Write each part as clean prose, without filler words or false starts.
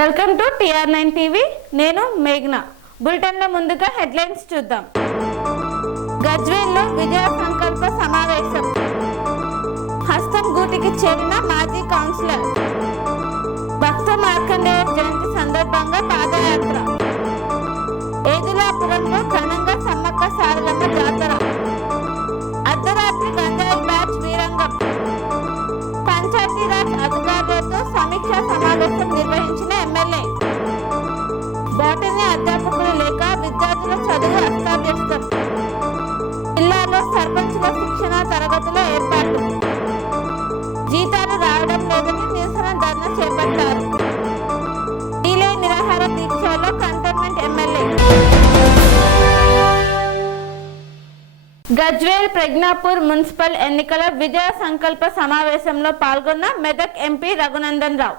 Welcome to TR9 TV. నేను మేఘ్నా. బులెటిన్లో ముందుగా హెడ్లైన్స్ చూద్దాం. గజ్వేల్లో విజయ సంకల్ప సమావేశం. హస్తం గూటికి చేరిన మాజీ కౌన్సిలర్. భక్త మార్కండేయ జయంతి సందర్భంగా పాదయాత్ర. ఏదులాపురంలో ఘనంగా సమ్మక్క సారలమ్మ జాతర. అర్ధరాత్రి గంజాయి బ్యాచ్ వీరంగం. పంచాయతీరాజ్ అధికారులతో సమీక్షా సమావేశం నిర్వహించిన ఎమ్మెల్యే. బోటనీ అధ్యాపకులు లేక విద్యార్థుల చదువు అస్తావ్యస్తం. జిల్లాలో సర్పంచుల శిక్షణ తరగతుల ఏర్పాటు. జీతాలు రావడం లేదని నిరసన ధర్నా చేపట్టారు. డీలే నిరాహార దీక్షలో cantonment MLA. Gajwel Pragnapur municipal ఎన్నికల విజయ సంకల్ప సమావేశంలో పాల్గొన్న మెదక్ ఎంపీ రఘునందన్ రావు.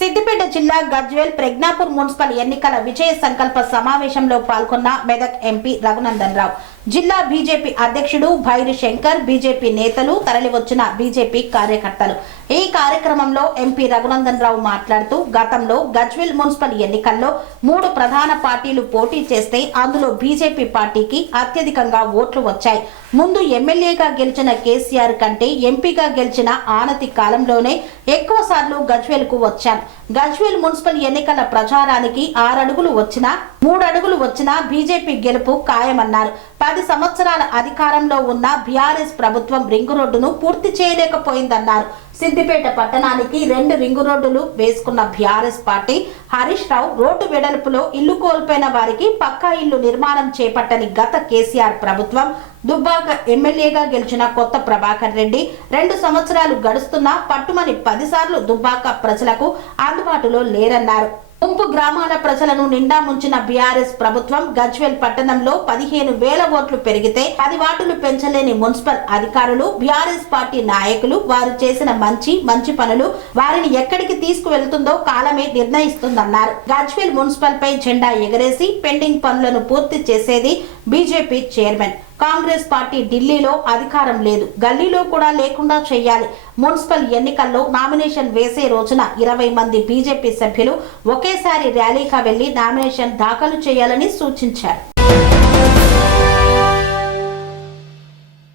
సిద్దిపేట జిల్లా గజ్వేల్ ప్రజ్ఞాపూర్ మున్సిపల్ ఎన్నికల విజయ సంకల్ప సమావేశంలో పాల్గొన్న మెదక్ ఎంపీ రఘునందన్ రావు. జిల్లా బీజేపీ అధ్యక్షుడు భైరి శంకర్, బీజేపీ నేతలు, తరలివచ్చిన బీజేపీ కార్యకర్తలు. ఈ కార్యక్రమంలో ఎంపీ రఘునందన్ రావు మాట్లాడుతూ, గతంలో గజ్వేల్ మున్సిపల్ ఎన్నికల్లో 3 ప్రధాన పార్టీలు పోటీ చేస్తే అందులో బీజేపీ పార్టీకి అత్యధికంగా ఓట్లు వచ్చాయి. ముందు ఎమ్మెల్యేగా గెలిచిన కేసీఆర్ కంటే ఎంపీగా గెలిచిన ఆనతి కాలంలోనే ఎక్కువ సార్లు గజ్వేల్ కు వచ్చాను. గజ్వేల్ మున్సిపల్ ఎన్నికల ప్రచారానికి 6 అడుగులు వచ్చినా 3 అడుగులు వచ్చినా బీజేపీ గెలుపు ఖాయమన్నారు. 10 సంవత్సరాల అధికారంలో ఉన్న బీఆర్ఎస్ ప్రభుత్వం రింగు రోడ్డును పూర్తి చేయలేకపోయిందన్నారు. సిద్దిపేట పట్టణానికి 2 రింగు రోడ్డులు వేసుకున్న BRS party Harish Rao road వెడల్పులో ఇల్లు కోల్పోయిన వారికి పక్కా ఇల్లు నిర్మాణం చేపట్టని గత కేసీఆర్ ప్రభుత్వం, దుబ్బాక ఎమ్మెల్యేగా గెలిచిన కొత్త ప్రభాకర్ రెడ్డి 2 సంవత్సరాలు గడుస్తున్నా పట్టుమని 10 సార్లు దుబ్బాక ప్రజలకు అందుబాటులో లేరన్నారు. ముంపు గ్రామాల ప్రజలను నిండా ముంచిన బీఆర్ఎస్ ప్రభుత్వం గజ్వేల్ పట్టణంలో 15,000 ఓట్లు పెరిగితే 10 వాటులు పెంచలేని మున్సిపల్ అధికారులు, బీఆర్ఎస్ పార్టీ నాయకులు వారు చేసిన మంచి పనులు వారిని ఎక్కడికి తీసుకువెళ్తుందో కాలమే నిర్ణయిస్తుందన్నారు. గజ్వేల్ మున్సిపల్ పై జెండా ఎగరేసి పెండింగ్ పనులను పూర్తి చేసేది బీజేపీ చైర్మన్. కాంగ్రెస్ పార్టీ ఢిల్లీలో అధికారం లేదు, గల్లీలో కూడా లేకుండా చేయాలి. మున్సిపల్ ఎన్నికల్లో నామినేషన్ వేసే రోజున 20 మంది బీజేపీ సభ్యులు ఒకేసారి ర్యాలీగా వెళ్లి నామినేషన్ దాఖలు చేయాలని సూచించారు.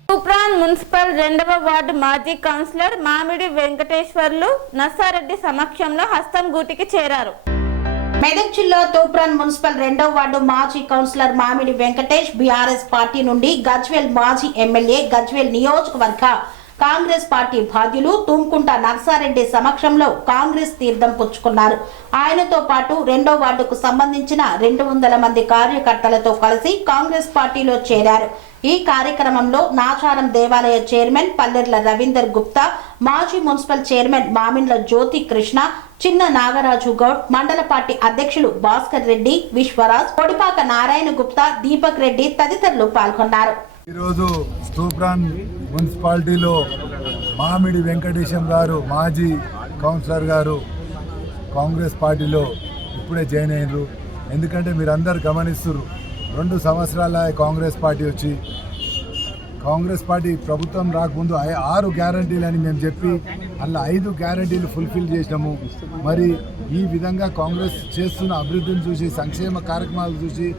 తూప్రాన్ మున్సిపల్ 2వ వార్డు మాజీ కౌన్సిలర్ మామిడి వెంకటేశ్వర్లు నర్సారెడ్డి సమక్షంలో హస్తం గూటికి చేరారు. మెదక్ జిల్లా తూప్రాన్ మున్సిపల్ 2వ వార్డు మాజీ కౌన్సిలర్ మామిడి వెంకటేష్ బీఆర్ఎస్ పార్టీ నుండి గజ్వేల్ మాజీ ఎమ్మెల్యే, గజ్వేల్ నియోజకవర్గ కాంగ్రెస్ పార్టీ బాధ్యులు తుమ్కుంట నర్సారెడ్డి సమక్షంలో కాంగ్రెస్ తీర్థం పుచ్చుకున్నారు. ఆయనతో పాటు 2వ వార్డుకు సంబంధించిన 200 మంది కార్యకర్తలతో కలిసి కాంగ్రెస్ పార్టీలో చేరారు. ఈ కార్యక్రమంలో నాచారం దేవాలయ చైర్మన్ పల్లెర్ల రవీందర్ గుప్తా, మాజీ మున్సిపల్ చైర్మన్ మామిండ్ల జ్యోతి కృష్ణ, చిన్న నాగరాజు గౌడ్, మండల పార్టీ అధ్యక్షులు భాస్కర్ రెడ్డి, విశ్వరాజ్, పొడిపాక నారాయణ గుప్తా, దీపక్ రెడ్డి తదితరులు పాల్గొన్నారు. ఈరోజు తూప్రాన్ మున్సిపాలిటీలో మామిడి వెంకటేశం గారు మాజీ కౌన్సిలర్ గారు కాంగ్రెస్ పార్టీలో ఇప్పుడే జాయిన్ అయ్యారు. ఎందుకంటే మీరందరూ గమనిస్తున్నారు, 2 సంవత్సరాల కాంగ్రెస్ పార్టీ వచ్చి కాంగ్రెస్ పార్టీ ప్రభుత్వం రాకముందు 6 గ్యారంటీలు అని మేము చెప్పి అలా 5 గ్యారంటీలు ఫుల్ఫిల్ చేసినాము. మరి ఈ విధంగా కాంగ్రెస్ చేస్తున్న అభివృద్ధిని చూసి, సంక్షేమ కార్యక్రమాలు చూసి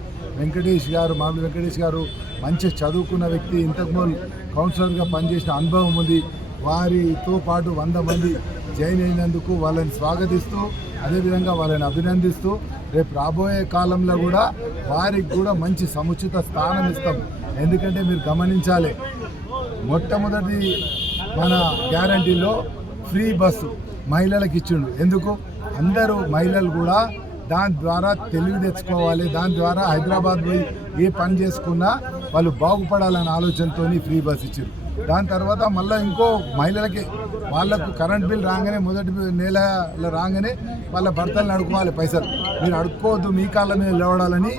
మామిడి వెంకటేష్ గారు మంచి చదువుకున్న వ్యక్తి, ఇంతకుముందు కౌన్సిలర్గా పనిచేసిన అనుభవం ఉంది. వారితో పాటు 100 మంది జాయిన్ అయినందుకు వాళ్ళని స్వాగతిస్తూ, అదేవిధంగా వాళ్ళని అభినందిస్తూ, రేపు రాబోయే కాలంలో కూడా వారికి కూడా మంచి సముచిత స్థానం ఇస్తాం. ఎందుకంటే మీరు గమనించాలి, మొట్టమొదటి మన గ్యారంటీలో ఫ్రీ బస్సు మహిళలకు ఇచ్చిండు. ఎందుకు? అందరూ మహిళలు కూడా దాని ద్వారా తెలివి తెచ్చుకోవాలి, దాని ద్వారా హైదరాబాద్ పోయి ఏ పని చేసుకున్నా వాళ్ళు బాగుపడాలనే ఆలోచనతో ఫ్రీ బస్ ఇచ్చారు. దాని తర్వాత మళ్ళీ ఇంకో మహిళలకి వాళ్ళకు కరెంట్ బిల్ రాగానే మొదటి నెలలో రాగానే వాళ్ళ భర్తలను అడుకోవాలి పైసలు. మీరు అడుక్కోవద్దు, మీ కాళ్ళ మీద లేవడాలని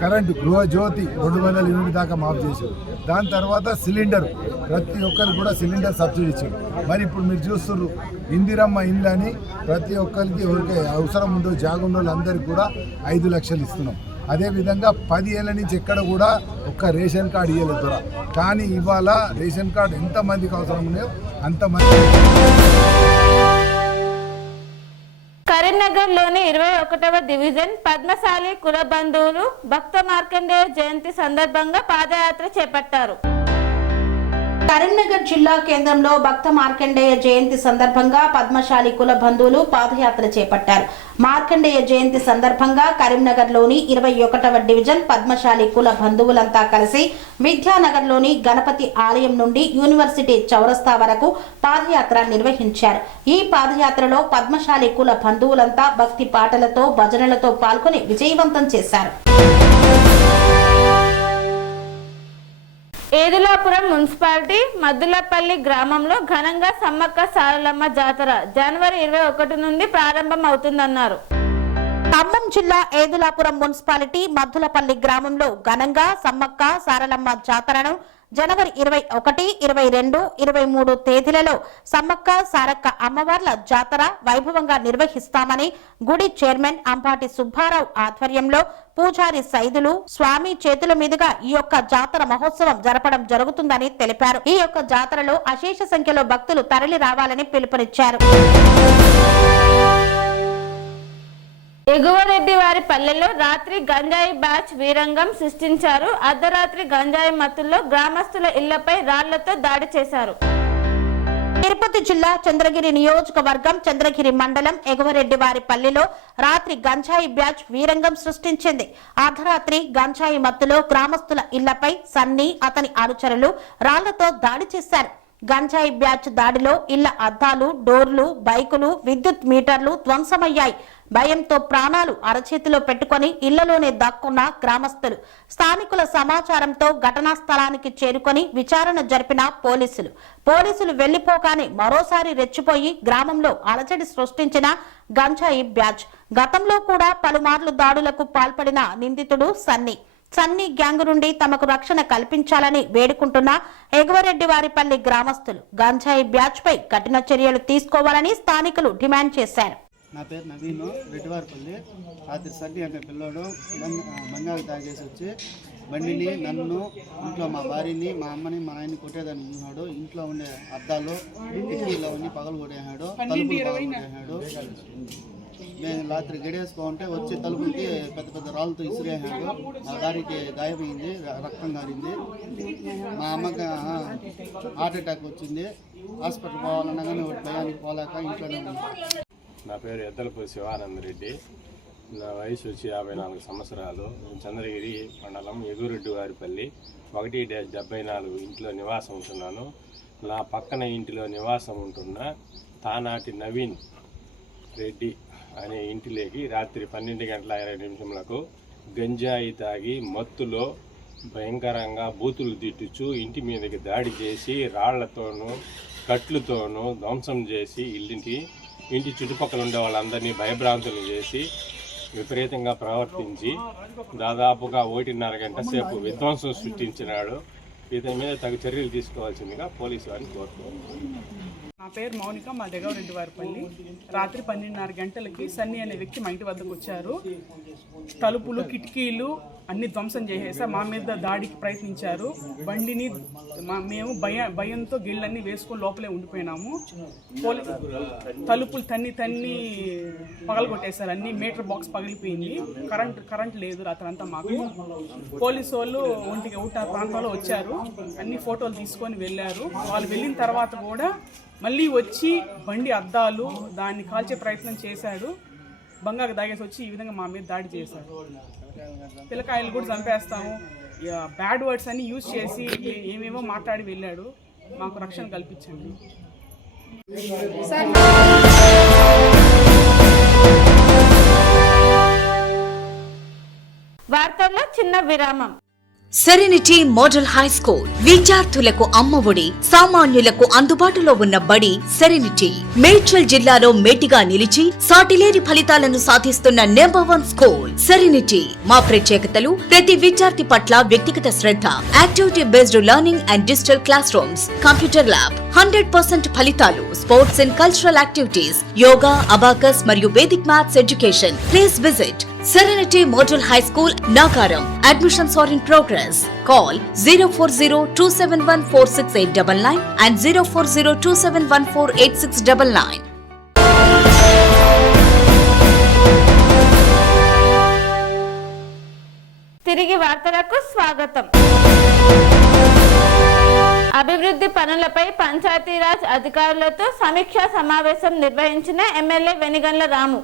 కరెంటు గృహజ్యోతి 200 యూనిట్ దాకా మాఫ్ చేశారు. దాని తర్వాత సిలిండర్ ప్రతి ఒక్కరికి కూడా సిలిండర్ సబ్సిడీ ఇచ్చారు. మరి ఇప్పుడు మీరు చూస్తున్నారు, ఇందిరమ్మ ఇండ్లు అని ప్రతి ఒక్కరికి ఎవరికి అవసరం ఉందో జాగున్న వాళ్ళందరికీ కూడా 5 లక్షలు ఇస్తున్నాం. అదేవిధంగా 10 ఏళ్ళ నుంచి ఎక్కడ కూడా ఒక్క రేషన్ కార్డు ఇవ్వలేదు దొర. కానీ ఇవాళ రేషన్ కార్డు ఎంతమందికి అవసరం ఉన్నాయో అంతమంది. కరీంనగర్లోని 21వ డివిజన్ పద్మశాలి కుల బంధువులు భక్త మార్కండేయ జయంతి సందర్భంగా పాదయాత్ర చేపట్టారు. కరీంనగర్ జిల్లా కేంద్రంలో భక్త మార్కండేయ జయంతి సందర్భంగా పద్మశాలి కుల బంధువులు పాదయాత్ర చేపట్టారు. మార్కండేయ జయంతి సందర్భంగా కరీంనగర్లోని 21వ డివిజన్ పద్మశాలి కుల బంధువులంతా కలిసి విద్యానగర్లోని గణపతి ఆలయం నుండి యూనివర్సిటీ చౌరస్తా వరకు పాదయాత్ర నిర్వహించారు. ఈ పాదయాత్రలో పద్మశాలి కుల బంధువులంతా భక్తి పాటలతో భజనలతో పాల్గొని విజయవంతం చేశారు. ఏదులాపురం మున్సిపాలిటీ మద్దులపల్లి గ్రామంలో ఘనంగా సమ్మక్క సారలమ్మ జాతర జనవరి 21 నుండి ప్రారంభం అవుతుందన్నారు. ఖమ్మం జిల్లా ఏదులాపురం మున్సిపాలిటీ మద్దులపల్లి గ్రామంలో ఘనంగా సమ్మక్క సారలమ్మ జాతరను జనవరి 21, 22, 23 తేదీలలో సమ్మక్క సారక్క అమ్మవార్ల జాతర వైభవంగా నిర్వహిస్తామని గుడి చైర్మన్ అంపాటి సుబ్బారావు ఆధ్వర్యంలో పూజారి సైదులు స్వామి చేతుల మీదుగా ఈ యొక్క జాతర మహోత్సవం జరపడం జరుగుతుందని తెలిపారు. ఈ యొక్క జాతరలో అశేష సంఖ్యలో భక్తులు తరలి రావాలని పిలుపునిచ్చారు. ఎగువరెడ్డి వారి పల్లెలో రాత్రి గంజాయి బ్యాచ్ వీరంగం సృష్టించారు. అర్ధరాత్రి గంజాయి మత్తుల్లో గ్రామస్తుల ఇళ్లపై రాళ్లతో దాడి చేశారు. తిరుపతి జిల్లా చంద్రగిరి నియోజకవర్గం చంద్రగిరి మండలం ఎగువరెడ్డి వారి పల్లెలో రాత్రి గంజాయి బ్యాచ్ వీరంగం సృష్టించింది. అర్ధరాత్రి గంజాయి మత్తులో గ్రామస్తుల ఇళ్లపై సన్నీ అతని అనుచరులు రాళ్లతో దాడి చేశారు. గంజాయి బ్యాచ్ దాడిలో ఇళ్ల అద్దాలు, డోర్లు, బైకులు, విద్యుత్ మీటర్లు ధ్వంసమయ్యాయి. భయంతో ప్రాణాలు అరచేతిలో పెట్టుకుని ఇళ్లలోనే దాక్కున్న గ్రామస్తులు స్థానికుల సమాచారంతో ఘటనా స్థలానికి చేరుకొని విచారణ జరిపిన పోలీసులు వెళ్లిపోగానే మరోసారి రెచ్చిపోయి గ్రామంలో అలజడి సృష్టించిన గంజాయి బ్యాచ్. గతంలో కూడా పలుమార్లు దాడులకు పాల్పడిన నిందితుడు సన్నీ గ్యాంగ్ నుండి తమకు రక్షణ కల్పించాలని వేడుకుంటున్న ఎగువరెడ్డివారిపల్లి గ్రామస్తులు గంజాయి బ్యాచ్ పై కఠిన చర్యలు తీసుకోవాలని స్థానికులు డిమాండ్ చేశారు. నా పేరు నవీను, రెడ్డివారిపల్లి. రాత్రి సన్ని అనే పిల్లోడు బంగారు తాగేసి వచ్చి బండిని, నన్ను, ఇంట్లో మా భార్యని, మా అమ్మని, మా నాయన్ని కొట్టేదాన్ని ఉన్నాడు. ఇంట్లో ఉండే అద్దాలు, కిటికీలో అన్ని పగలు కొట్టేసాడు, తలుపులు పగలు కొట్టేసాడు. మేము రాత్రి గడియేసుకోంటే వచ్చి తలుపులకి పెద్ద పెద్ద రాళ్ళతో ఇసిరేసాడు. మా భార్యకి గాయమైంది, రక్తం కారింది. మా అమ్మకి హార్ట్ అటాక్ వచ్చింది. హాస్పిటల్ పోవాలన్నా కానీ ఒకటి భయానికి పోలేక ఇంట్లోనే ఉంది. నా పేరు ఎద్దలపూడి శివానందరెడ్డి. నా వయసు వచ్చి 54 సంవత్సరాలు. చంద్రగిరి మండలం ఎగురెడ్డి వారిపల్లి 1-74 ఇంట్లో నివాసం ఉంటున్నాను. నా పక్కన ఇంటిలో నివాసం ఉంటున్న తానాటి నవీన్ రెడ్డి అనే ఇంటిలోకి రాత్రి 12:20 గంజాయి తాగి మత్తులో భయంకరంగా బూతులు తిట్టుచు ఇంటి మీదకి దాడి చేసి రాళ్లతోనూ కట్లతోనూ ధ్వంసం చేసి ఇంటి చుట్టుపక్కల ఉండే వాళ్ళందరినీ భయభ్రాంతులు చేసి విపరీతంగా ప్రవర్తించి దాదాపుగా 1.5 గంట సేపు విధ్వంసం సృష్టించినాడు. ఇతని మీద తగు చర్యలు తీసుకోవాల్సిందిగా పోలీసు వారిని కోరుతున్నాను. నా పేరు మౌనిక, మా ఎగువరెడ్డి వారిపల్లి. రాత్రి 12:30 గంటలకి సన్నీ అనే వ్యక్తి మా ఇంటి వద్దకు వచ్చారు. తలుపులు, కిటికీలు అన్ని ధ్వంసం చేసేసారు. మా మీద దాడికి ప్రయత్నించారు. బండిని మేము భయంతో గిళ్ళన్నీ వేసుకొని లోపలే ఉండిపోయినాము. తలుపులు తన్ని పగలగొట్టేశారు. అన్ని మీటర్ బాక్స్ పగిలిపోయింది. కరెంట్ లేదు రాత్రంతా మాకు. పోలీసు వాళ్ళు 1 ప్రాంతంలో వచ్చారు. అన్ని ఫోటోలు తీసుకొని వెళ్ళారు. వాళ్ళు వెళ్ళిన తర్వాత కూడా మళ్ళీ వచ్చి బండి అద్దాలు దాన్ని కాల్చే ప్రయత్నం చేశాడు. బంగారు దాగేసి వచ్చి ఈ విధంగా మా మీద దాడి చేశాడు. పిల్లకాయలు కూడా చంపేస్తాము, బ్యాడ్ వర్డ్స్ అన్ని యూజ్ చేసి ఏమేమో మాట్లాడి వెళ్ళాడు. మాకు రక్షణ కల్పించండి. వార్తల్లో చిన్న విరామం. సెరెనిటీ మోడల్ హై స్కూల్ విద్యార్థులకు అమ్మఒడి, సామాన్యులకు అందుబాటులో ఉన్న బడి సెరెనిటీ. మేడ్చల్ జిల్లాలో మేటిగా నిలిచి సాటిలేని ఫలితాలను సాధిస్తున్న నంబర్ 1 స్కూల్ సెరెనిటీ. మా ప్రత్యేకతలు ప్రతి విద్యార్థి పట్ల వ్యక్తిగత శ్రద్ధ, activity based learning and digital classrooms, computer lab, 100% ఫలితాలు, sports and cultural activities, yoga, abacus మరియు Vedic maths education. Please visit Serenity Model High School, Nagaram. Admissions are in progress. Call 04027146899 and 04027148699. తిరిగి వార్తలకు స్వాగతం. అభివృద్ధి పనులపై పంచాయతీరాజ్ అధికారులతో సమీక్షా సమావేశం నిర్వహించిన ఎమ్మెల్యే వెనిగండ్ల రాము.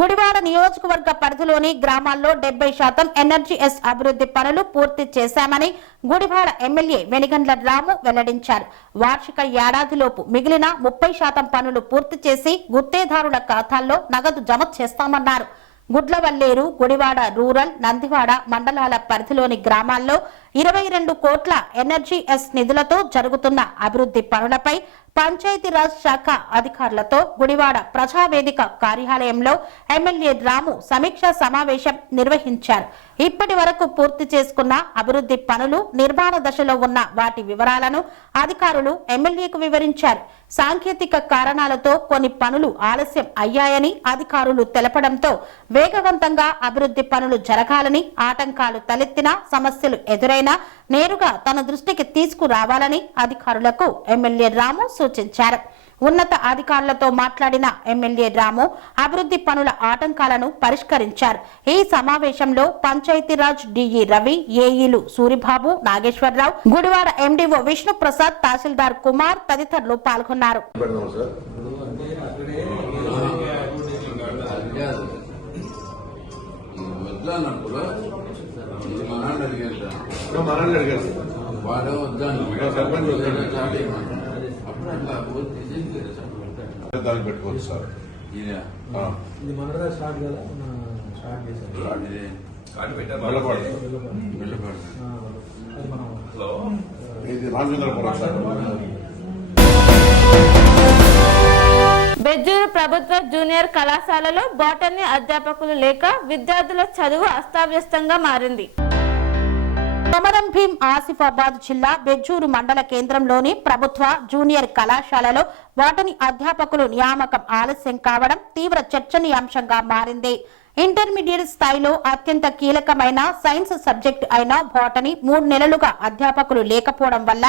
గుడివాడ నియోజకవర్గ పరిధిలోని గ్రామాల్లో 70% ఎన్ఆర్జీఎస్ అభివృద్ధి పనులు పూర్తి చేశామని గుడివాడ ఎమ్మెల్యే వెనిగండ్ల రాము వెల్లడించారు. వార్షిక ఏడాదిలోపు మిగిలిన 30% పనులు పూర్తి చేసి గుత్తేదారుల ఖాతాల్లో నగదు జమ చేస్తామన్నారు. గుడ్లవల్లేరు, గుడివాడ రూరల్, నందివాడ మండలాల పరిధిలోని గ్రామాల్లో 22 కోట్ల ఎన్ఆర్జీఎస్ నిధులతో జరుగుతున్న అభివృద్ధి పనులపై పంచాయతీరాజ్ శాఖ అధికారులతో గుడివాడ ప్రజావేదిక కార్యాలయంలో ఎమ్మెల్యే రాము సమీక్షా సమావేశం నిర్వహించారు. ఇప్పటి వరకు పూర్తి చేసుకున్న అభివృద్ధి పనులు, నిర్మాణ దశలో ఉన్న వాటి వివరాలను అధికారులు ఎమ్మెల్యేకు వివరించారు. సాంకేతిక కారణాలతో కొన్ని పనులు ఆలస్యం అయ్యాయని అధికారులు తెలపడంతో వేగవంతంగా అభివృద్ధి పనులు జరగాలని, ఆటంకాలు తలెత్తినా, సమస్యలు ఎదురైనా నేరుగా తన దృష్టికి తీసుకురావాలని అధికారులకు ఎమ్మెల్యే రాము సూచించారు. ఉన్నత అధికారులతో మాట్లాడిన ఎమ్మెల్యే రాము అభివృద్ధి పనుల ఆటంకాలను పరిష్కరించారు. ఈ సమావేశంలో పంచాయతీరాజ్ డిఈ రవి, ఏఈలు సూరిబాబు, నాగేశ్వరరావు, గుడివాడ ఎండీఓ విష్ణు ప్రసాద్, తహసీల్దార్ కుమార్ తదితరులు పాల్గొన్నారు. పెట్టుకోవచ్చు సార్. ఇది మనదా స్టార్ట్ కదా, స్టార్ట్ చేశారు. ఇది రామచంద్రపురం సార్. బెజ్జూరు ప్రభుత్వ జూనియర్ కళాశాలలో బోటనీ అధ్యాపకులు లేక విద్యార్థుల చదువు అస్తావ్యస్తంగా మారింది. కొమరం భీం ఆసిఫాబాద్ జిల్లా బెజ్జూరు మండల కేంద్రంలోని ప్రభుత్వ జూనియర్ కళాశాలలో బోటనీ అధ్యాపకులు నియామకం ఆలస్యం కావడం తీవ్ర చర్చనీయాంశంగా మారింది. ఇంటర్మీడియట్ స్థాయిలో అత్యంత కీలకమైన సైన్స్ సబ్జెక్టు అయిన బోటనీ 3 నెలలుగా అధ్యాపకులు లేకపోవడం వల్ల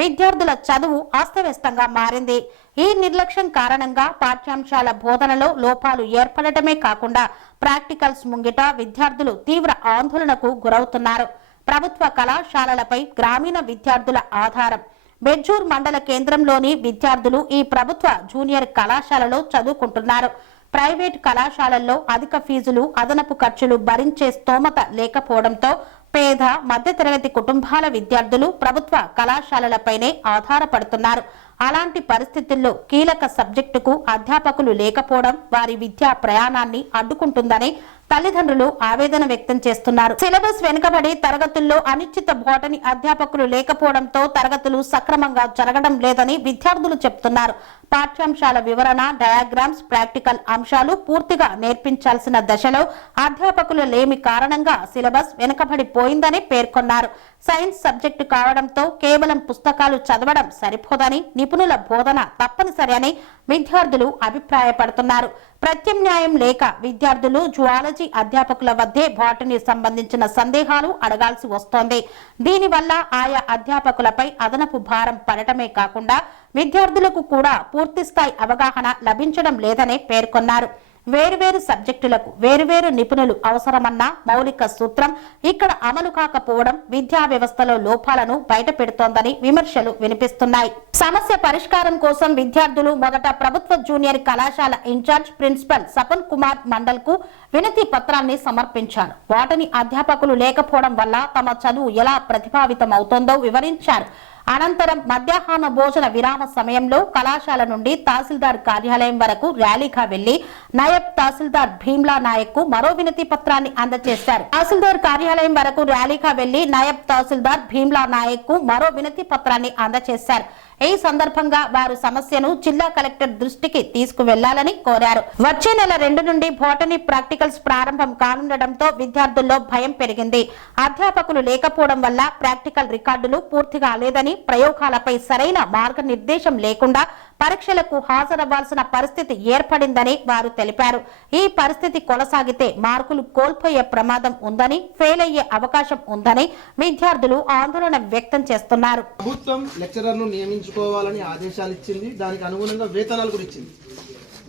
విద్యార్థుల చదువు అస్తవ్యస్తంగా మారింది. ఈ నిర్లక్ష్యం కారణంగా పాఠ్యాంశాల బోధనలో లోపాలు ఏర్పడటమే కాకుండా ప్రాక్టికల్స్ ముంగిట విద్యార్థులు తీవ్ర ఆందోళనకు గురవుతున్నారు. ప్రభుత్వ కళాశాలలపై గ్రామీణ విద్యార్థుల ఆధారం. బెజ్జూర్ మండల కేంద్రంలోని విద్యార్థులు ఈ ప్రభుత్వ జూనియర్ కళాశాలలో చదువుకుంటున్నారు. ప్రైవేట్ కళాశాలల్లో అధిక ఫీజులు, అదనపు ఖర్చులు భరించే స్తోమత లేకపోవడంతో పేద, మధ్యతరగతి కుటుంబాల విద్యార్థులు ప్రభుత్వ కళాశాలలపైనే ఆధారపడుతున్నారు. అలాంటి పరిస్థితుల్లో కీలక సబ్జెక్టుకు అధ్యాపకులు లేకపోవడం వారి విద్యా ప్రయాణాన్ని అడ్డుకుంటుందని తల్లిదండ్రులు ఆవేదన వ్యక్తం చేస్తున్నారు. సిలబస్ వెనుకబడి తరగతుల్లో అనిశ్చిత బోటనీ అధ్యాపకులు లేకపోవడంతో తరగతులు సక్రమంగా జరగడం లేదని విద్యార్థులు చెబుతున్నారు. పాఠ్యాంశాల వివరణ, డయాగ్రామ్స్, ప్రాక్టికల్ అంశాలు పూర్తిగా నేర్పించాల్సిన దశలో అధ్యాపకులు లేమి కారణంగా సిలబస్ వెనుకబడిపోయిందని పేర్కొన్నారు. సైన్స్ సబ్జెక్టు కావడంతో కేవలం పుస్తకాలు చదవడం సరిపోదని, నిపుణుల బోధన తప్పనిసరి అని విద్యార్థులు అభిప్రాయపడుతున్నారు. ప్రత్యామ్నాయం లేక విద్యార్థులు జువాలజీ అధ్యాపకుల వద్దే బోటనీ సంబంధించిన సందేహాలు అడగాల్సి వస్తోంది. దీనివల్ల ఆయా అధ్యాపకులపై అదనపు భారం పడటమే కాకుండా విద్యార్థులకు కూడా పూర్తిస్థాయి అవగాహన లభించడం లేదని పేర్కొన్నారు. వేరువేరు సబ్జెక్టులకు వేరువేరు నిపుణులు అవసరమన్న మౌలిక సూత్రం ఇక్కడ అమలు కాకపోవడం విద్యా వ్యవస్థలో లోపాలను బయటపెడుతోందని విమర్శలు వినిపిస్తున్నాయి. సమస్య పరిష్కారం కోసం విద్యార్థులు మొదట ప్రభుత్వ జూనియర్ కళాశాల ఇన్ఛార్జ్ ప్రిన్సిపల్ సపన్ కుమార్ మండల్ కు వినతి పత్రాన్ని సమర్పించారు. బోటనీ అధ్యాపకులు లేకపోవడం వల్ల తమ చదువు ఎలా ప్రభావితం అవుతోందో వివరించారు. అనంతరం మధ్యాహ్న భోజన విరామ సమయంలో కళాశాల నుండి తహసీల్దార్ కార్యాలయం వరకు ర్యాలీగా వెళ్లి నాయబ్ తహసీల్దార్ భీమ్లా నాయక్ కు మరో వినతి పత్రాన్ని అందజేశారు. తహసీల్దార్ కార్యాలయం వరకు ర్యాలీగా వెళ్లి నాయబ్ తహసీల్దార్ భీమ్లా నాయక్ కు మరో వినతి పత్రాన్ని అందజేశారు. ఈ సందర్భంగా వారు సమస్యను జిల్లా కలెక్టర్ దృష్టికి తీసుకువెళ్లాలని కోరారు. వచ్చే నెల 2 నుండి బోటనీ ప్రాక్టికల్స్ ప్రారంభం కానుండటంతో విద్యార్థుల్లో భయం పెరిగింది. అధ్యాపకులు లేకపోవడం వల్ల ప్రాక్టికల్ రికార్డులు పూర్తిగా లేదని, ప్రయోగాలపై సరైన మార్గనిర్దేశం లేకుండా పరీక్షలకు హాజరవ్వాల్సిన పరిస్థితి ఏర్పడిందని వారు తెలిపారు. ఈ పరిస్థితి కొనసాగితే మార్కులు కోల్పోయే ప్రమాదం ఉందని, ఫెయిల్ అయ్యే అవకాశం ఉందని విద్యార్థులు ఆందోళన వ్యక్తం చేస్తున్నారు. ప్రభుత్వం లెక్చరర్ను నియమించుకోవాలని ఆదేశాలు ఇచ్చింది. దానికి అనుగుణంగా వేతనాలు కూడా ఇచ్చింది.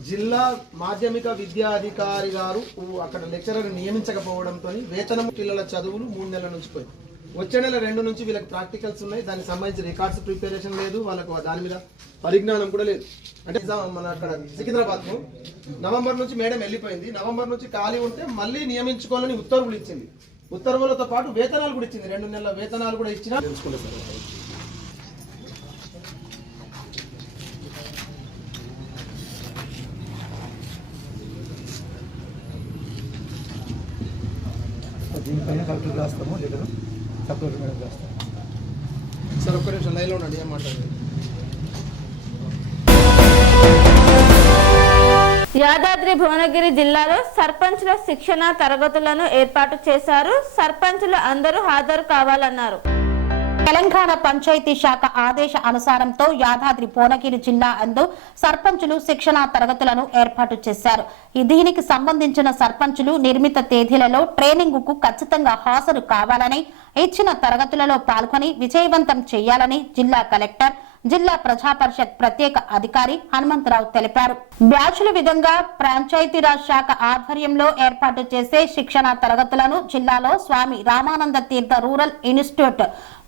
జిల్లా మాధ్యమిక విద్యా అధికారి గారు అక్కడ లెక్చరర్ నియమించకపోవడంతో వేతనం పిల్లల చదువులు 3 నెలల నుంచి పోయి వచ్చే నెల 2 నుంచి వీళ్ళకి ప్రాక్టికల్స్ ఉన్నాయి. దానికి సంబంధించి రికార్డ్స్ ప్రిపరేషన్ లేదు, వాళ్ళకు దాని మీద పరిజ్ఞానం కూడా లేదు. అంటే మన అక్కడ సికింద్రాబాద్లో నవంబర్ నుంచి మేడం వెళ్ళిపోయింది. నవంబర్ నుంచి ఖాళీ ఉంటే మళ్ళీ నియమించుకోవాలని ఉత్తర్వులు ఇచ్చింది. ఉత్తర్వులతో పాటు వేతనాలు కూడా ఇచ్చింది. 2 నెలల వేతనాలు కూడా ఇచ్చినా తెలుసుకోలేదు సార్. దీనిపైన కలెక్టర్ రాస్తాము, లేదా సబ్ కలెక్టర్ మేడం రాస్తాము. సార్ ఒక్క నిమిషం లైన్లో ఉండండి, ఏం మాట్లాడండి. యాదాద్రి భువనగిరి జిల్లాలో సర్పంచుల శిక్షణ తరగతులను ఏర్పాటు చేశారు. సర్పంచులు అందరూ హాజరు కావాలన్నారు. తెలంగాణ పంచాయతీ శాఖ ఆదేశ అనుసారంతో యాదాద్రి భువనగిరి జిల్లా అందు సర్పంచులు శిక్షణా తరగతులను ఏర్పాటు చేశారు. దీనికి సంబంధించిన సర్పంచులు నిర్మిత తేదీలలో ట్రైనింగ్ కు ఖచ్చితంగా హాజరు కావాలని, ఇచ్చిన తరగతులలో పాల్గొని విజయవంతం చేయాలని జిల్లా కలెక్టర్, జిల్లా ప్రజా పరిషత్ ప్రత్యేక అధికారి హనుమంతరావు తెలిపారు. బ్యాచ్ల విధంగా పంచాయతీరాజ్ శాఖ ఆధ్వర్యంలో ఏర్పాటు చేసే శిక్షణ తరగతులను జిల్లాలో స్వామి రామానంద తీర్థ రూరల్ ఇన్స్టిట్యూట్,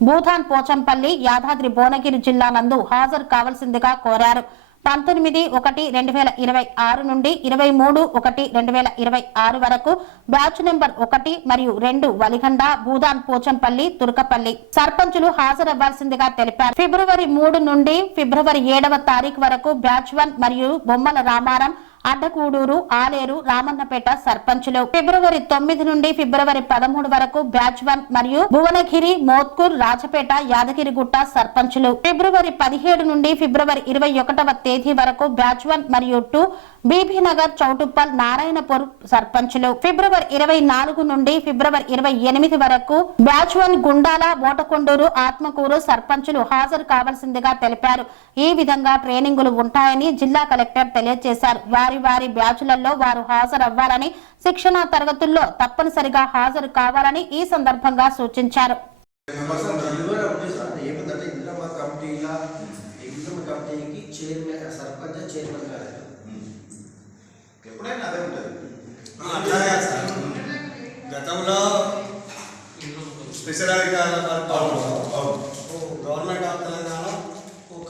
భూధాన్ పోచంపల్లి, యాదాద్రి భువనగిరి జిల్లా నందు హాజరు కావాల్సిందిగా కోరారు. 19/1/2026 నుండి 23/1/2026 వరకు బ్యాచ్ నెంబర్ 1 మరియు 2 వలిగండ, భూదాన్ పోచంపల్లి, తుర్కపల్లి సర్పంచులు హాజరవ్వాల్సిందిగా తెలిపారు. ఫిబ్రవరి 3 నుండి ఫిబ్రవరి 7వ తారీఖు వరకు బ్యాచ్ 1 మరియు బొమ్మల రామారం, అడ్డకూడూరు, ఆలేరు, రామన్నపేట సర్పంచులు. ఫిబ్రవరి 9 నుండి ఫిబ్రవరి 13 వరకు బ్యాచ్ 1 మరియు భువనగిరి, మోత్కూర్, రాజపేట, యాదగిరిగుట్ట సర్పంచులు. ఫిబ్రవరి 17 నుండి ఫిబ్రవరి 21వ తేదీ వరకు బ్యాచ్ 1 మరియు 2 బీబీనగర్, చౌటుప్పల్, నారాయణపూర్ సర్పంచులు. ఫిబ్రవరి 24 నుండి ఫిబ్రవరి 28 వరకు బ్యాచ్ 1 గుండాల, మోటకొండూరు, ఆత్మకూరు సర్పంచులు హాజరు కావాల్సిందిగా తెలిపారు. ఈ విధంగా ట్రైనింగులు ఉంటాయని జిల్లా కలెక్టర్ తెలియజేశారు. వారి బ్యాచులలో వారు హాజరవ్వాలని, శిక్షణా తరగతుల్లో తప్పనిసరిగా హాజరు కావాలని ఈ సందర్భంగా సూచించారు. గతంలో స్పెషల్ అధికారుల గవర్నమెంట్ ఆఫ్ తెలంగాణ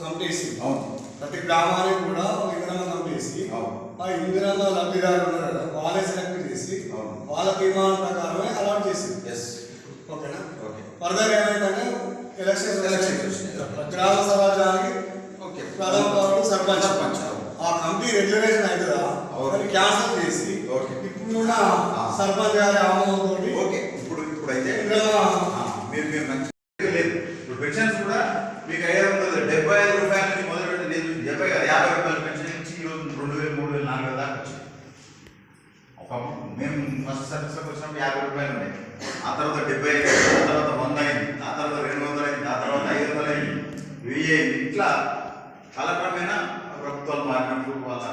కమిటీ ప్రతి గ్రామానికి కూడా ఇందిరమ్మ కమిటీ వేసి ఆ ఇందిరమ్మ లబ్ధిదారులు ఉన్నారు వాళ్ళే సెలెక్ట్ చేసి వాళ్ళ తీర్మానం ప్రకారమే అలాట్ చేసింది. ఓకేనా? ఫర్దర్ ఏమైందంటే ఎలక్షన్ గ్రామ సమాజానికి ప్రథమ పౌరుడు సర్పంచ్ ఆ కమిటీ రెగ్యులేషన్ అవుతుందా క్యాన్సల్ చేసి ఇప్పుడున్న సర్పంచ్ గారి ఆమోదంతో ఇప్పుడైతే మీరు మంచి లేదు. ఇప్పుడు పెన్షన్స్ కూడా మీకు 575 రూపాయల నుంచి మొదలుపెట్టి 70 కాదు 50 రూపాయల పెన్షన్ నుంచి ఈరోజు 2000, 3000, 4000 దాకా వచ్చింది. మేము ఫస్ట్ సర్వీస్లోకి వచ్చినప్పుడు 50 రూపాయలు ఉన్నాయి, ఆ తర్వాత 70, ఆ తర్వాత 100 అయింది, ఆ తర్వాత 200 అయింది, ఆ తర్వాత 500 అయింది, 1000 అయింది. ఇట్లా కాలక్రమేణా ప్రభుత్వాలు మారినప్పుడు వాళ్ళ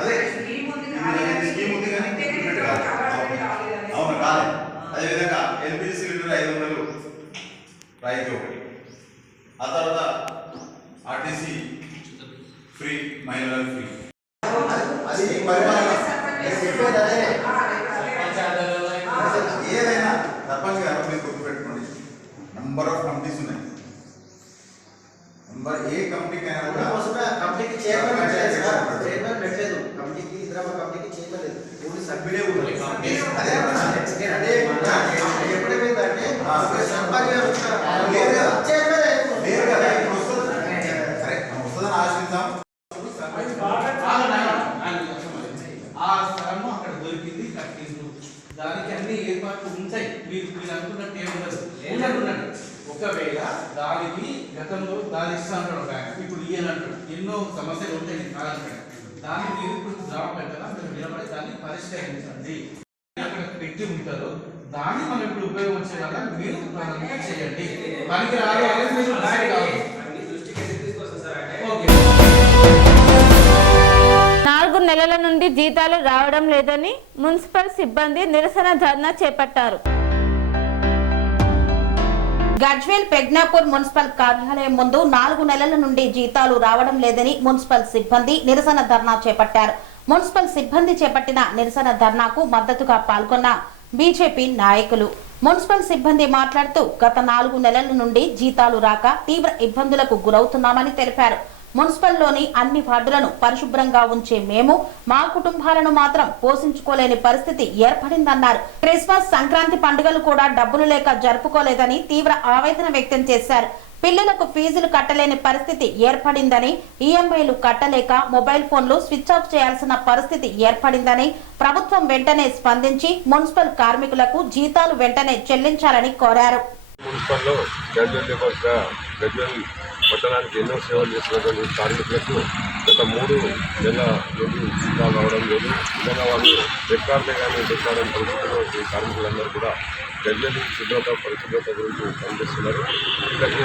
అదే స్కీమ్ ఉంది కానీ అవును కాలేదు. అదేవిధంగా ఎల్పిజి సిలిండర్ 500 రైతు ఒకటి, ఆ తర్వాత ఆర్టీసీ ఫ్రీ, మహిళలకు ఫ్రీ. ఏదైనా సర్పంచ్ గారు మీరు గుర్తుపెట్టుకోండి, నంబర్ ఆఫ్ కమిటీస్ ఉన్నాయి. నంబర్ ఏ కంపెనీకైనా కూడా కంపెనీకి చైర్మన్ పెట్టలేదు, కంపెనీకి ఇందిరమ్మ కంపెనీకి చైర్మన్ లేదు, ఓన్లీ సభ్యులే ఉన్నారు. ఎప్పుడేమైందంటే సర్పంచ్ గారు లేరు కదా ఇప్పుడు వస్తుంది. సరే వస్తుందని ఆశిద్దాం. ఆ స్థలము అక్కడ దొరికింది, కట్టింది, దానికి అన్ని ఏర్పాట్లు ఉంటాయి. మీరు అనుకున్నట్టు ఏముండదు. ఒకవేళ దానికి గతంలో దాని ఇస్తాను బ్యాంక్ ఇప్పుడు ఇయ్యాలంటాడు, ఎన్నో సమస్యలు ఉంటాయి కాలంటే దాన్ని మీరు ఇప్పుడు గ్రామ పెద్దగా మీరు నిలబడి దాన్ని పరిష్కరించండి. అక్కడ పెట్టి ఉంటారు, దాన్ని మనం ఇప్పుడు ఉపయోగించే వల్ల మీరు చేయండి. పనికి రాదు అనేది మీరు ఓకే. 4 నెలల నుండి జీతాలు రావడం లేదని మున్సిపల్ సిబ్బంది నిరసన ధర్నా చేపట్టారు. గజ్వేల్ ప్రజ్ఞాపూర్ మున్సిపల్ కార్యాలయం ముందు 4 నెలల నుండి జీతాలు రావడం లేదని మున్సిపల్ సిబ్బంది నిరసన ధర్నా చేపట్టారు. మున్సిపల్ సిబ్బంది చేపట్టిన నిరసన ధర్నాకు మద్దతుగా పాల్గొన్న బీజేపీ నాయకులు. మున్సిపల్ సిబ్బంది మాట్లాడుతూ గత 4 నెలల నుండి జీతాలు రాక తీవ్ర ఇబ్బందులకు గురవుతున్నామని తెలిపారు. మున్సిపల్లోని అన్ని వార్డులను పరిశుభ్రంగా ఉంచే మేము మా కుటుంబాలను మాత్రం పోషించుకోలేని పరిస్థితి ఏర్పడిందన్నారు. క్రిస్మస్, సంక్రాంతి పండుగలు కూడా డబ్బులు లేక జరుపుకోలేదని తీవ్ర ఆవేదన వ్యక్తం చేశారు. పిల్లలకు ఫీజులు కట్టలేని పరిస్థితి ఏర్పడిందని, ఈఎంఐలు కట్టలేక మొబైల్ ఫోన్లు స్విచ్ ఆఫ్ చేయాల్సిన పరిస్థితి ఏర్పడిందని, ప్రభుత్వం వెంటనే స్పందించి మున్సిపల్ కార్మికులకు జీతాలు వెంటనే చెల్లించాలని కోరారు. పట్టణానికి ఎన్నో సేవలు చేసినటువంటి కార్మికులకు గత 3 నెలల నుండి జీతాలు రావడం లేదు. నిజంగా వాళ్ళు రెక్కార్డే కానీ రెక్కాడని పరిస్థితుల్లో ఈ కార్మికులందరూ కూడా గజ్వేల్ పరిశుభ్రత గురించి పనిచేస్తున్నారు. వీళ్ళకు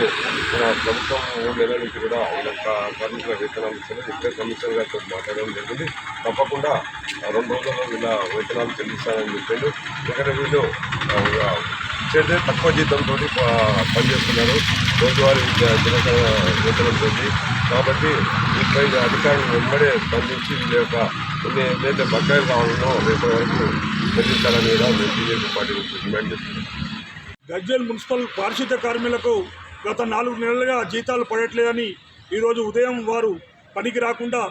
మన ప్రభుత్వం 3 నెలల నుంచి కూడా వీళ్ళ కార్మికుల వేతనాలు ఇచ్చారు. ఇప్పుడే కమిషనర్ గారితో మాట్లాడడం జరిగింది. తప్పకుండా 2 రోజుల్లో వీళ్ళ వేతనాలు చెల్లిస్తారని చెప్పారు. ఎందుకంటే వీళ్ళు ఇచ్చేదే తక్కువ జీతంతో పనిచేస్తున్నారు, రోజువారీ వేతనంతో. కాబట్టి వీటిపై అధికారులు వెంబడే స్పందించి వీళ్ళ యొక్క కొన్ని ఏదైతే బకాయిలు కావాలనో రేపటి వరకు చెల్లించాలని కూడా మేము బీజేపీ పార్టీ నుంచి డిమాండ్ చేస్తున్నాం. గజ్వేల్ మున్సిపల్ పారిశుద్ధ్య కార్మికులకు గత 4 నెలలుగా జీతాలు పడట్లేదని ఈరోజు ఉదయం వారు పనికి రాకుండా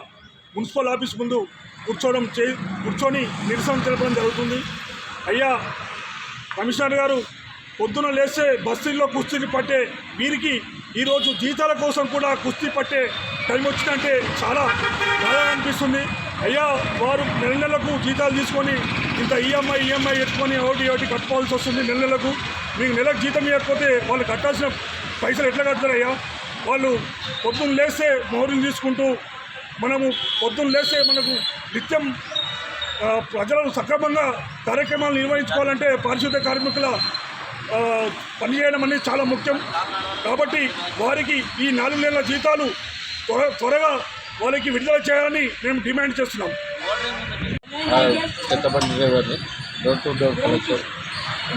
మున్సిపల్ ఆఫీస్ ముందు కూర్చొని నిరసన తెలపడం జరుగుతుంది. అయ్యా కమిషనర్ గారు, పొద్దున లేస్తే బస్తీల్లో కుస్తీలు పట్టే వీరికి ఈరోజు జీతాల కోసం కూడా కుస్తీ పట్టే టైం వచ్చిందంటే చాలా బాగా అనిపిస్తుంది. అయ్యా వారు నెలకు జీతాలు తీసుకొని ఇంత ఈఎంఐ ఎత్తుకొని ఒకటి కట్టుకోవాల్సి వస్తుంది. నెలకు మీకు నెలకు జీతం ఇవ్వకపోతే వాళ్ళు కట్టాల్సిన పైసలు ఎట్లా కడతారయ్యా? వాళ్ళు పొద్దున్న లేస్తే మోహరం తీసుకుంటూ మనము నిత్యం ప్రజలను సక్రమంగా కార్యక్రమాలు నిర్వహించుకోవాలంటే పారిశుద్ధ్య కార్మికుల పనిచేయడం అనేది చాలా ముఖ్యం. కాబట్టి వారికి ఈ 4 నెలల జీతాలు త్వరగా వాళ్ళకి విడుదల చేయాలని మేము డిమాండ్ చేస్తున్నాం. చెత్తబండి డ్రైవర్ని డోర్ టు డోర్ కలెక్టర్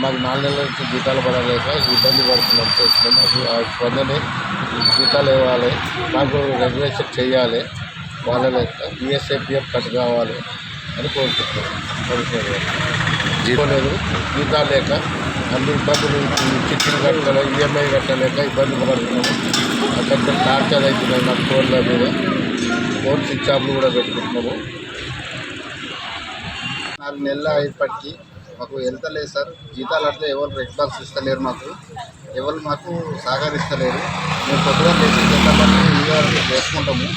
మాకు 4 నెలల నుంచి జీతాలు పడలేక ఇబ్బంది పడుతున్నాం. మాకు స్పందనే జీతాలు ఇవ్వాలి, మాకు రెగ్యులేషన్ చేయాలి, వాళ్ళ లెక్క ఈఎస్ఐపిఎఫ్ కట్ కావాలి అని కోరుకుంటున్నాం. జీవలేదు జీతాలు లేక అన్ని ఇబ్బందులు, చిట్టీలు కట్టలేక ఈఎంఐ కట్టలేక ఇబ్బందులు పడుతున్నాము. అక్కడ టార్చర్ అవుతున్నాయి మా ఫోన్ల మీద. ఫోన్ స్విచ్ ఆఫ్లు కూడా పెట్టుకుంటున్నాము. 4 నెలలు అయ్యేప్పటికీ మాకు వెళ్తలేదు సార్. జీతాలు అంటే ఎవరు రెస్పాన్స్ ఇస్తలేరు, ఎవరు మాకు సహకరిస్తలేరు. మేము పొద్దుగా లేచి చెత్తబండి చేసుకుంటాము.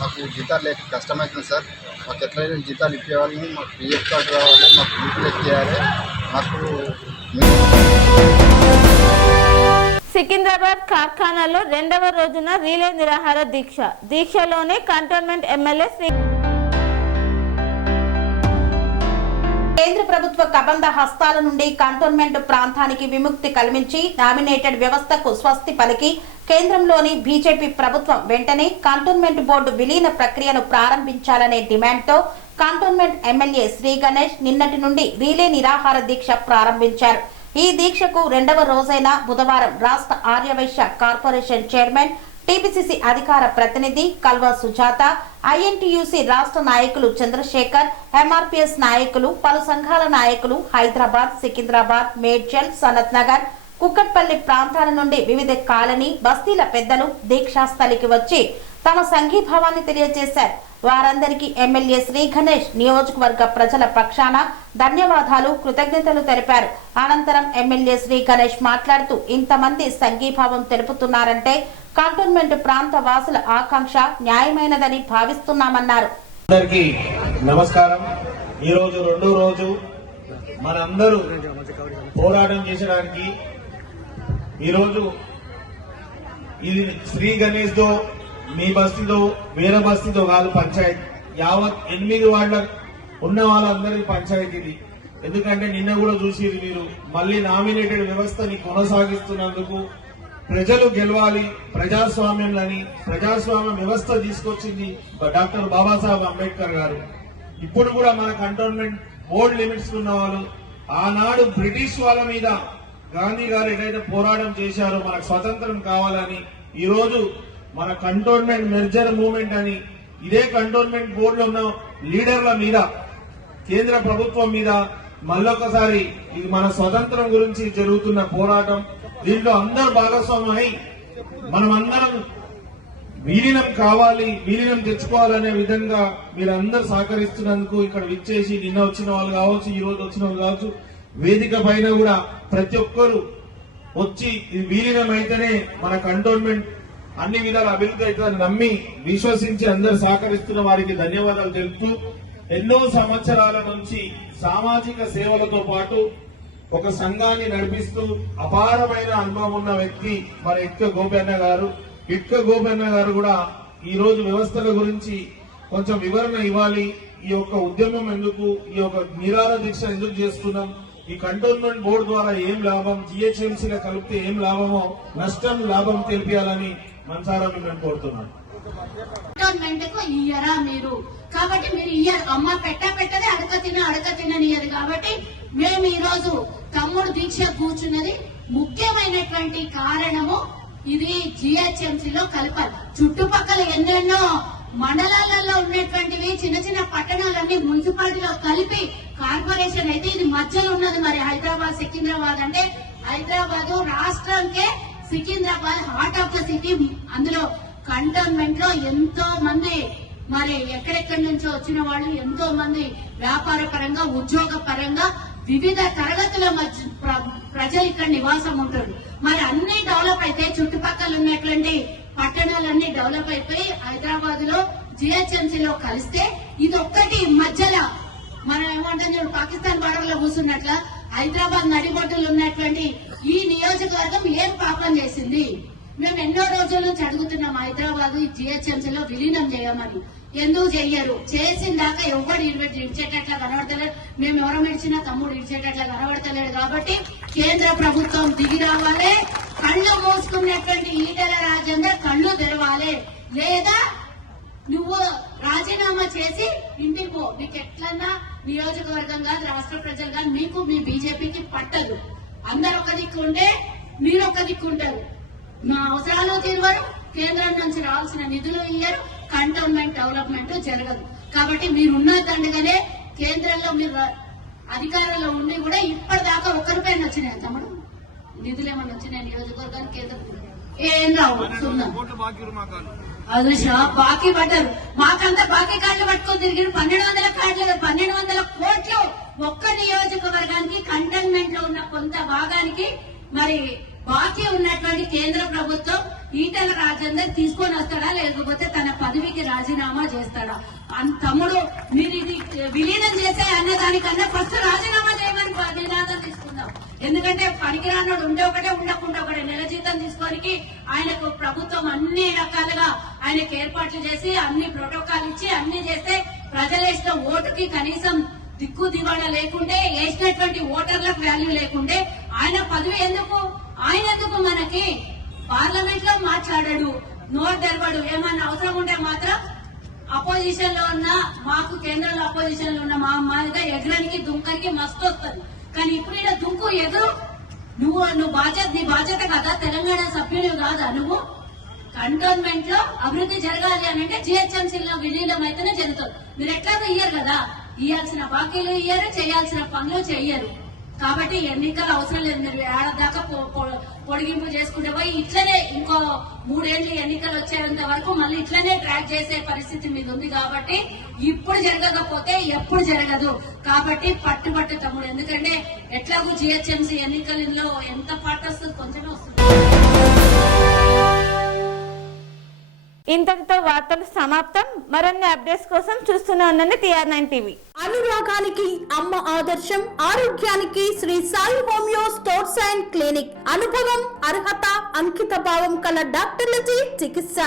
మాకు జీతాలు లేక కష్టమవుతుంది సార్. మాకు ఎట్లయినా జీతాలు ఇప్పేవాళ్ళని, మాకు పిఎఫ్ కార్డు కావాలి, మాకు బీపీలు ఎక్కియాలి. మాకు సికింద్రాబాద్ కార్ఖానాలో 2వ రోజున రీలే నిరాహార దీక్షలోనే కంటోన్మెంట్ ఎమ్మెల్యే కేంద్ర ప్రభుత్వ కబంధ హస్తాల నుండి కంటోన్మెంట్ ప్రాంతానికి విముక్తి కల్పించి నామినేటెడ్ వ్యవస్థకు స్వస్తి పలికి కేంద్రంలోని బీజేపీ ప్రభుత్వం వెంటనే కంటోన్మెంట్ బోర్డు విలీన ప్రక్రియను ప్రారంభించాలనే డిమాండ్తో కంటోన్మెంట్ ఎమ్మెల్యే శ్రీ గణేష్ నిన్నటి నుండి రీలే నిరాహార దీక్ష ప్రారంభించారు. ఈ దీక్షకు 2వ రోజైన బుధవారం రాష్ట్ర ఆర్యవైశ్య కార్పొరేషన్ చైర్మన్, టీపీసీసీ అధికార ప్రతినిధి కల్వా సుజాత, ఐఎన్టీయూసీ రాష్ట్ర నాయకులు చంద్రశేఖర్, ఎంఆర్పీఎస్ నాయకులు, పలు సంఘాల నాయకులు హైదరాబాద్, సికింద్రాబాద్, మేడ్చల్, సనత్ నగర్, కుక్కట్పల్లి ప్రాంతాల నుండి వివిధ కాలనీ, బస్తీల పెద్దలు దీక్షాస్థలికి వచ్చి తమ సంఘీభావాన్ని తెలియజేశారు. వారందరికీ ఎమ్మెల్యే శ్రీ గణేష్ నియోజకవర్గ ప్రజల పక్షాన ధన్యవాదాలు, కృతజ్ఞతలు తెలిపారు. అనంతరం ఎమ్మెల్యే శ్రీ గణేష్ మాట్లాడుతూ ఇంతమంది సంఘీభావం తెలుపుతున్నారంటే కంటోన్మెంట్ ప్రాంత వాసుల ఆకాంక్ష న్యాయమైనదని భావిస్తున్నామన్నారు. అందరికీ నమస్కారం. ఈరోజు 2వ రోజు మనందరూ పోరాటం చేసడానికి. ఈరోజు ఇది శ్రీ గణేష్ దో, మీ బస్తీదో, వేరే బస్తీదో కాదు, పంచాయతీ యావత్ 8 వార్డుల ఉన్న వాళ్ళందరికీ పంచాయతీ ఇది. ఎందుకంటే నిన్న కూడా చూసి మీరు మళ్ళీ నామినేటెడ్ వ్యవస్థని కొనసాగిస్తున్నందుకు ప్రజలు గెలవాలి, ప్రజాస్వామ్యంలని ప్రజాస్వామ్య వ్యవస్థ తీసుకొచ్చింది డాక్టర్ బాబాసాహెబ్ అంబేద్కర్ గారు. ఇప్పుడు కూడా మన కంటోన్మెంట్ బోర్డు లిమిట్స్ ఉన్న వాళ్ళు ఆనాడు బ్రిటిష్ వాళ్ళ మీద గాంధీ గారు ఏదైతే పోరాటం చేశారో మనకు స్వతంత్రం కావాలని, ఈ రోజు మన కంటోన్మెంట్ మెర్జర్ మూవ్మెంట్ అని ఇదే కంటోన్మెంట్ బోర్డులో ఉన్న లీడర్ల మీద, కేంద్ర ప్రభుత్వం మీద మళ్ళొకసారి ఇది మన స్వతంత్రం గురించి జరుగుతున్న పోరాటం. దీంట్లో అందరూ భాగస్వామై మనమందరం విలీనం కావాలి, విలీనం తెచ్చుకోవాలనే విధంగా మీరందరూ సహకరిస్తున్నందుకు, ఇక్కడ విచ్చేసి నిన్న వచ్చిన వాళ్ళు కావచ్చు, ఈ రోజు వచ్చిన వాళ్ళు కావచ్చు, వేదిక పైన కూడా ప్రతి ఒక్కరు వచ్చి ఇది విలీనం అయితేనే మన కంటోన్మెంట్ అన్ని విధాల అభివృద్ధి అవుతుందని నమ్మి విశ్వసించి అందరూ సహకరిస్తున్న వారికి ధన్యవాదాలు తెలుపుతూ, ఎన్నో సంవత్సరాల నుంచి సామాజిక సేవలతో పాటు ఒక సంఘాన్ని నడిపిస్తూ అపారమైన అనుభవం ఉన్న వ్యక్తి మన ఇట్క గోపన్న గారు. ఇట్క గోపన్న గారు కూడా ఈ రోజు వ్యవస్థల గురించి కొంచెం వివరణ ఇవ్వాలి. ఈ యొక్క ఉద్యమం ఎందుకు, ఈ యొక్క నిరాహార దీక్ష ఎందుకు చేస్తున్నాం, ఈ కంటోన్మెంట్ బోర్డు ద్వారా ఏం లాభం, జిహెచ్ఎంసీలో కలిపితే ఏం లాభమో, నష్టం లాభం తెలిపియాలని మనసారా మిమ్మల్ని కోరుతున్నాను. కంటోన్మెంట్ కు ఇయ్యరా మీరు? కాబట్టి మీరు ఇయ్యరు. అమ్మ పెట్టదే అడక తిననియదు. కాబట్టి మేము ఈ రోజు తమ్ముడు దీక్ష కూర్చున్నది ముఖ్యమైనటువంటి కారణము ఇది జిహెచ్ఎంసీలో కలపాలి. చుట్టుపక్కల ఎన్నెన్నో మండలాలలో ఉన్నటువంటివి చిన్న చిన్న పట్టణాలన్నీ మున్సిపాలిటీలో కలిపి కార్పొరేషన్ అయితే ఇది మధ్యలో ఉన్నది. మరి హైదరాబాద్ సికింద్రాబాద్ అంటే హైదరాబాద్ రాష్ట్రంకే Secunderabad heart of the city. అందులో కంటోన్మెంట్ లో ఎంతో మంది మరి ఎక్కడెక్కడి నుంచో వచ్చిన వాళ్ళు ఎంతో మంది వ్యాపార పరంగా, ఉద్యోగ పరంగా వివిధ తరగతుల మధ్య ప్రజలు ఇక్కడ నివాసం ఉంటారు. మరి అన్ని డెవలప్ అయితే చుట్టుపక్కల ఉన్నటువంటి పట్టణాలన్నీ డెవలప్ అయిపోయి హైదరాబాద్ లో జిహెచ్ఎంసీలో కలిస్తే ఇది ఒక్కటి మధ్యలో మనం ఏమంటాం, పాకిస్తాన్ బార్డర్ లో కూర్చున్నట్ల హైదరాబాద్ నడిబొడ్డులు ఉన్నటువంటి ఈ నియోజకవర్గం ఏం పాపం చేసింది? మేము ఎన్నో రోజుల నుంచి అడుగుతున్నాం హైదరాబాద్ జిహెచ్ఎంసీలో విలీనం చేయమని. ఎందుకు చెయ్యరు? చేసిన దాకా ఎవరు ఇడిచేటట్లా కనబడతలేడు. మేము ఎవరం ఇడిచినా తమ్ముడు ఇడిచేటట్లా కనబడతలేడు. కాబట్టి కేంద్ర ప్రభుత్వం దిగి రావాలి. కళ్ళు మూసుకున్నటువంటి ఈటెల రాజేందర్ కళ్ళు తెరవాలి. లేదా నువ్వు రాజీనామా చేసి ఇంటికి పో. నీకు ఎట్లన్నా నియోజకవర్గం కాదు, రాష్ట్ర ప్రజలు కాదు, మీకు మీ బీజేపీకి పట్టదు. అందరు ఒక దిక్కు ఉంటే మీరు ఒక దిక్కు ఉంటారు. మా అవసరాలు తీరవరు, కేంద్రం నుంచి రావాల్సిన నిధులు ఇయ్యరు, కంటోన్మెంట్ డెవలప్మెంట్ జరగదు. కాబట్టి మీరున్న దండగానే కేంద్రంలో మీరు అధికారంలో ఉండి కూడా ఇప్పటిదాకా 1 రూపాయలు వచ్చినాయి తమ్ముడు, నిధులు ఏమన్నా వచ్చినాయి నియోజకవర్గానికి? కేంద్రం ఏం రావు. అది బాకీ పడ్డారు. మాకంతా బాకీ కార్డులు పట్టుకొని తిరిగి 1200 కార్డులు, 1200 కోట్లు ఒక్క నియోజకవర్గానికి కంటోన్మెంట్ లో ఉన్న కొంత భాగానికి మరి బాకీ ఉన్నటువంటి కేంద్ర ప్రభుత్వం ఈటెల రాజేందర్ తీసుకొని వస్తాడా, లేకపోతే తన పదవికి రాజీనామా చేస్తాడా? తమ్ముడు మీరు ఇది విలీనం చేసే అన్నదానికన్నా ఫస్ట్ రాజీనామా చేయమని నినాదం తీసుకుందాం. ఎందుకంటే పనికిరానోడు ఉండే ఒకటే, ఉండకుండా ఒకటే. నెల జీతం తీసుకోనికి ఆయనకు ప్రభుత్వం అన్ని రకాలుగా ఆయనకు ఏర్పాట్లు చేసి అన్ని ప్రోటోకాల్ ఇచ్చి అన్ని చేస్తే ప్రజలు ఇష్టం ఓటుకి కనీసం దిక్కు దివాళ లేకుంటే, వేసినటువంటి ఓటర్లకు వాల్యూ లేకుంటే ఆయన పదవి ఎందుకు? ఆయన ఎందుకు మనకి పార్లమెంట్ లో మాట్లాడాడు, నోరు తెరవడు. ఏమన్నా అవసరం ఉంటే మాత్రం అపోజిషన్ లో ఉన్న మాకు, కేంద్రంలో అపోజిషన్ లో ఉన్న మా అమ్మాయిగా ఎగరానికి దుంకరికి మస్తు వస్తుంది. కానీ ఇప్పుడు ఇక్కడ దుంకు ఎదురు నువ్వు బాధ్యత, నీ బాధ్యత కదా, తెలంగాణ సభ్యులు కాదా నువ్వు? కంటోన్మెంట్ లో అభివృద్ధి జరగాలి అని అంటే జిహెచ్ఎంసీలో విలీనం అయితేనే జరుగుతుంది. మీరు ఎట్లాగో ఇయ్యరు కదా, ఇయ్యాల్సిన బాకీలు ఇయ్యరు, చేయాల్సిన పనులు చెయ్యరు. కాబట్టి ఎన్నికలు అవసరం లేదు. మీరు ఏడాదాకా పొడిగింపు చేసుకుంటే పోయి ఇట్లనే ఇంకో 3 ఏళ్ళు ఎన్నికలు వచ్చేంత వరకు మళ్ళీ ఇట్లనే ట్రాక్ చేసే పరిస్థితి మీద ఉంది. కాబట్టి ఇప్పుడు జరగకపోతే ఎప్పుడు జరగదు. కాబట్టి పట్టు తమ్ముడు. ఎందుకంటే ఎట్లాగూ జిహెచ్ఎంసీ ఎన్నికల్లో ఎంత పాట వస్తుంది, కొంచెమే వస్తుంది. ఇంతటితో వార్తలు సమాప్తం. మరిన్ని అప్డేట్స్ కోసం చూస్తూనే ఉండండి TR9 టీవీ. అనురాగానికి అమ్మ ఆదర్శం, ఆరోగ్యానికి Shri Sai homeo stores and clinic. అనుభవం, అర్హత, అంకిత భావం కల డాక్టర్లచే చికిత్స.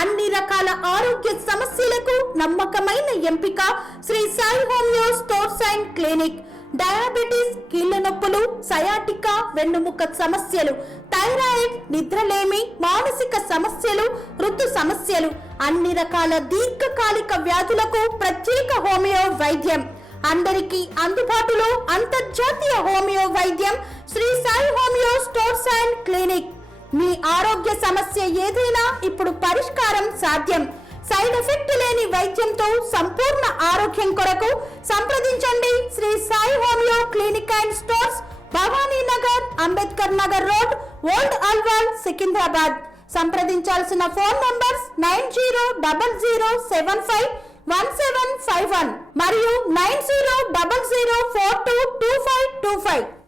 అన్ని రకాల ఆరోగ్య సమస్యలకు నమ్మకమైన ఎంపిక Shri Sai homeo stores and clinic. Diabetes, కీళ్ల నొప్పులు, సయాటికా, వెన్నుముక సమస్యలు, థైరాయిడ్, నిద్రలేమి, మానసిక సమస్యలు, ఋతు సమస్యలు, అన్ని రకాల దీర్ఘకాలిక వ్యాధులకు ప్రత్యేక హోమియో వైద్యం. అందరికీ అందుబాటులో అంతర్జాతీయ హోమియో వైద్యం Shri Sai homeo stores and clinic. మీ ఆరోగ్య సమస్య ఏదైనా ఇప్పుడు పరిష్కారం సాధ్యం. సైడ్ ఎఫెక్ట్ లేని వైద్యంతో సంపూర్ణ ఆరోగ్యం కొరకు సంప్రదించండి Shri Sai homeo clinic and stores, Bhavani Nagar, Ambedkar Nagar road, old Alwal, Secunderabad. సంప్రదించాల్సిన ఫోన్ నంబర్స్ 9000751751 మరియు 9000422525.